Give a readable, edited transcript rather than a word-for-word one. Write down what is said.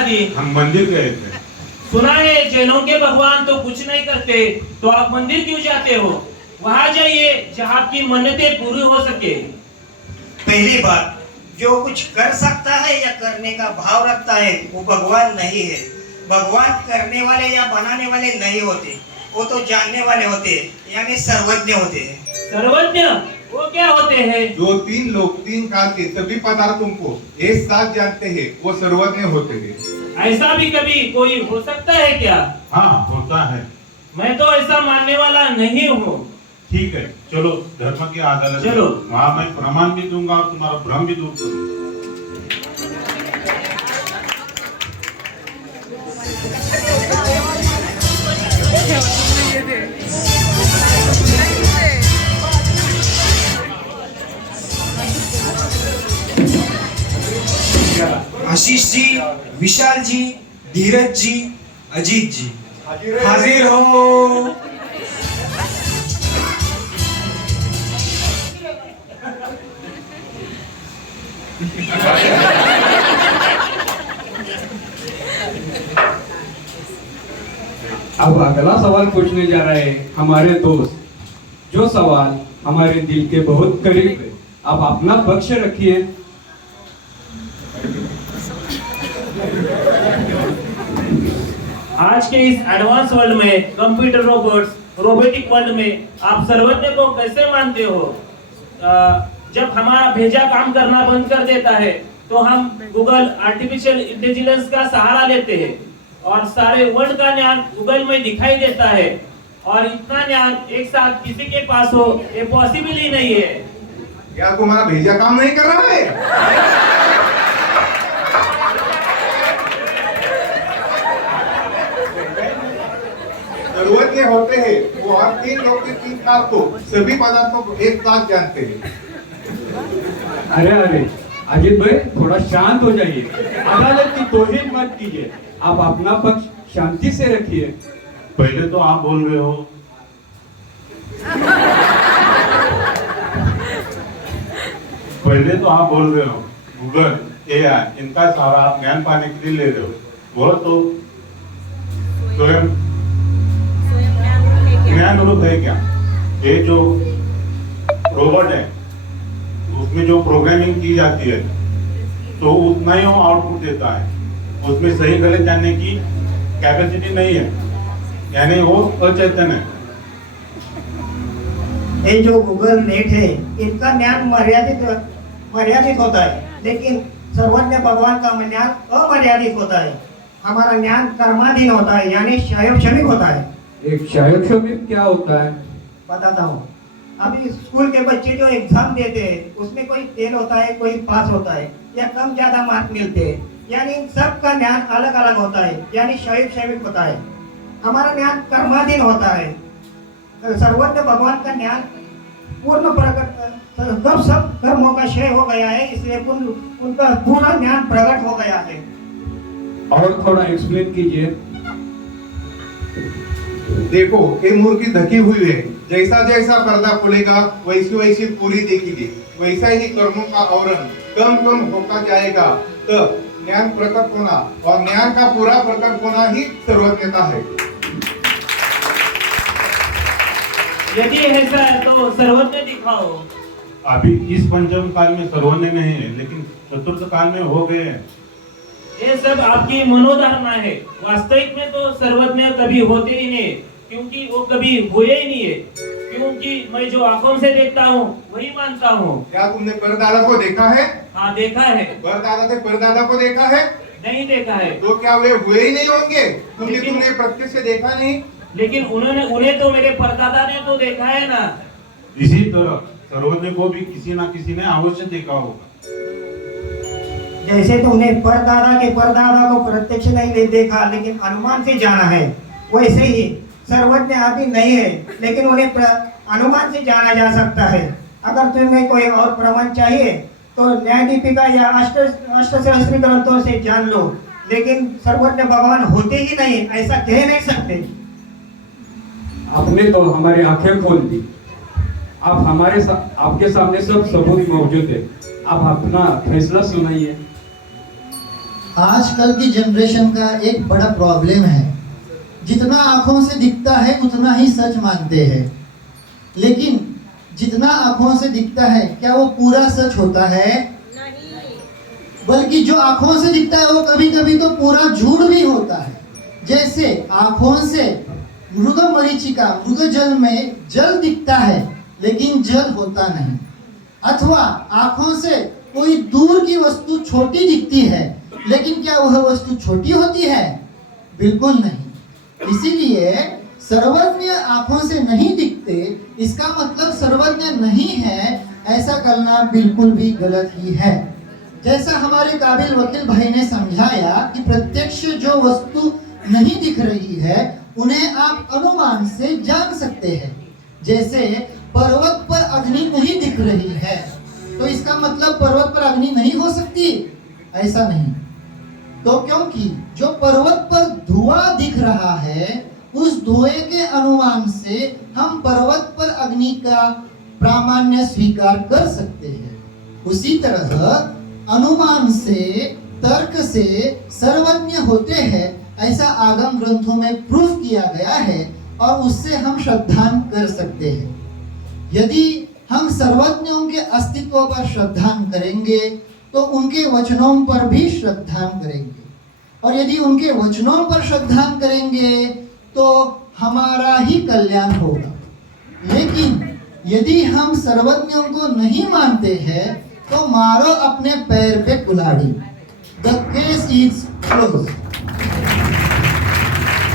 बता दी? हम मंदिर गए थे। सुना है जैनों के भगवान तो कुछ नहीं करते, तो आप मंदिर क्यों जाते हो? वहां जाइए जहाँ आपकी मन्नतें पूरी हो सके। पहली बात, जो कुछ कर सकता है या करने का भाव रखता है वो भगवान नहीं है। भगवान करने वाले या बनाने वाले नहीं होते, वो तो जानने वाले होते हैं, यानी सर्वज्ञ होते हैं। सर्वज्ञ वो क्या होते हैं? जो तीन लोग तीन काल के सभी पदार्थों को एक साथ जानते हैं वो सर्वज्ञ होते हैं। ऐसा भी कभी कोई हो सकता है क्या? हाँ, होता है। मैं तो ऐसा मानने वाला नहीं हूँ। ठीक है, चलो धर्म की अदालत चलो। वहाँ मैं प्रमाण भी दूंगा और तुम्हारा भ्रम भी दूर करूंगा। आशीष जी, विशाल जी, धीरज जी, अजीत जी, हाजिर हो। अब अगला सवाल पूछने जा रहे हैं हमारे दोस्त, जो सवाल हमारे दिल के बहुत करीब है। आप अपना पक्ष रखिए। आज के इस एडवांस वर्ल्ड में, कंप्यूटर रोबोट्स, रोबोटिक वर्ल्ड में आप सर्वज्ञ को कैसे मानते हो? जब हमारा भेजा काम करना बंद कर देता है तो हम गूगल आर्टिफिशियल इंटेलिजेंस का सहारा लेते हैं और सारे वर्ल्ड का ज्ञान गूगल में दिखाई देता है, और इतना ज्ञान एक साथ किसी के पास हो ये पॉसिबल ही नहीं है। क्या तुम्हारा भेजा काम नहीं कर रहा है? सर्वज्ञ होते हैं वो हर तीन लोग के तीन काल को सभी पदार्थों को एक साथ जानते हैं। अरे अरे अजीत भाई, थोड़ा शांत हो जाइए। अदालत की तौहीन मत कीजिए। आप अपना पक्ष शांति से रखिए। पहले तो आप बोल रहे हो। पहले तो आप बोल रहे हो गूगल, एआई, इनका सहारा आप ज्ञान पाने के लिए ले रहे हो। वो तो स्वयं ज्ञान रूप है क्या? ये जो रोबोट है उसमें जो प्रोग्रामिंग की जाती है तो उतना ही वो आउटपुट देता है, उसमें सही गलत जानने की कैपेसिटी नहीं है, यानी वो अचेतन है। ये जो गूगल नेट है इनका ज्ञान मर्यादित होता है, लेकिन सर्वज्ञ भगवान का ज्ञान अमर्यादित होता है। हमारा ज्ञान कर्माधीन होता है, यानी क्षणिक होता है। एक क्षणिक क्या होता है? बताता हूँ। अभी स्कूल के बच्चे जो एग्जाम देते हैं उसमें कोई फेल होता है, कोई पास होता है, या कम ज्यादा मार्क मिलते हैं, यानी सबका ज्ञान अलग अलग होता है, यानी क्षणिक होता है। हमारा ज्ञान कर्माधीन होता है। सर्वज्ञ भगवान का ज्ञान पूर्ण प्रकट, कब सब कर्मों का क्षय हो गया है, इसलिए उनका पूरा ज्ञान प्रकट हो गया है। और थोड़ा एक्सप्लेन कीजिए। देखो ये मूर्ति ढकी हुई है, जैसा जैसा पर्दा खुलेगा वैसी वैसी पूरी देखेगी, वैसा ही कर्मों का आवरण कम कम होता जाएगा। तो ज्ञान प्रकट होना और ज्ञान का पूरा प्रकट होना ही सर्वज्ञता है। यदि ऐसा है तो सर्वज्ञ दिखाओ। अभी इस पंचम काल में सर्वज्ञ नहीं है, लेकिन चतुर्थ काल में हो गए हैं। ये सब आपकी मनोधारणा है। वास्तविक में तो सर्वज्ञ कभी होते ही नहीं, क्योंकि वो कभी हुए ही नहीं है। क्योंकि मैं जो आंखों से देखता हूँ वही मानता हूँ। क्या तुमने परदादा को देखा है? हाँ देखा है। परदादा से परदादा को देखा है? नहीं देखा है। तो क्या वे हुए ही नहीं होंगे क्योंकि तुमने प्रत्यक्ष से देखा नहीं? लेकिन उन्हें तो मेरे परदादा ने तो देखा है ना। इसी तरह सर्वज्ञ को भी किसी ना किसी ने अवश्य देखा होगा। जैसे तुमने परदादा के परदादा को प्रत्यक्ष नहीं देखा लेकिन अनुमान से जाना है, वैसे ही सर्वज्ञ अभी नहीं है, लेकिन उन्हें अनुमान से जाना जा सकता है। अगर तुम्हें कोई और प्रमाण चाहिए तो न्याय दीपिका या अष्टशास्त्री ग्रंथों से जान लो, लेकिन सर्वज्ञ भगवान होते ही नहीं, ऐसा कह नहीं सकते। आपने तो हमारी आंखें खोल दी। आप आपके सामने सब सबूत मौजूद है। आप अपना फैसला सुनाइए। आजकल की जनरेशन का एक बड़ा प्रॉब्लम है, जितना आंखों से दिखता है उतना ही सच मानते हैं, लेकिन जितना आंखों से दिखता है क्या वो पूरा सच होता है? नहीं। बल्कि जो आंखों से दिखता है वो कभी कभी तो पूरा झूठ भी होता है। जैसे आंखों से मृग मरीचिका, मृग जल में जल दिखता है लेकिन जल होता नहीं, अथवा आंखों से कोई दूर की वस्तु छोटी दिखती है लेकिन क्या वह वस्तु छोटी होती है? बिल्कुल नहीं। इसीलिए सर्वज्ञ आंखों से नहीं दिखते, इसका मतलब सर्वज्ञ नहीं है, ऐसा करना बिल्कुल भी गलत ही है। जैसा हमारे काबिल वकील भाई ने समझाया कि प्रत्यक्ष जो वस्तु नहीं दिख रही है उन्हें आप अनुमान से जान सकते हैं। जैसे पर्वत पर अग्नि नहीं दिख रही है तो इसका मतलब पर्वत पर अग्नि नहीं हो सकती? ऐसा नहीं। तो क्योंकि जो पर्वत पर धुआं दिख रहा है उस धुएं के अनुमान से हम पर्वत पर अग्नि का प्रामाण्य स्वीकार कर सकते हैं। उसी तरह अनुमान से, तर्क से सर्वज्ञ होते हैं, ऐसा आगम ग्रंथों में प्रूफ किया गया है और उससे हम श्रद्धान कर सकते हैं। यदि हम सर्वज्ञों के अस्तित्व पर श्रद्धान करेंगे तो उनके वचनों पर भी श्रद्धान करेंगे, और यदि उनके वचनों पर श्रद्धान करेंगे तो हमारा ही कल्याण होगा। लेकिन यदि हम सर्वज्ञों को नहीं मानते हैं तो मारो अपने पैर पे कुल्हाड़ी। The case is closed.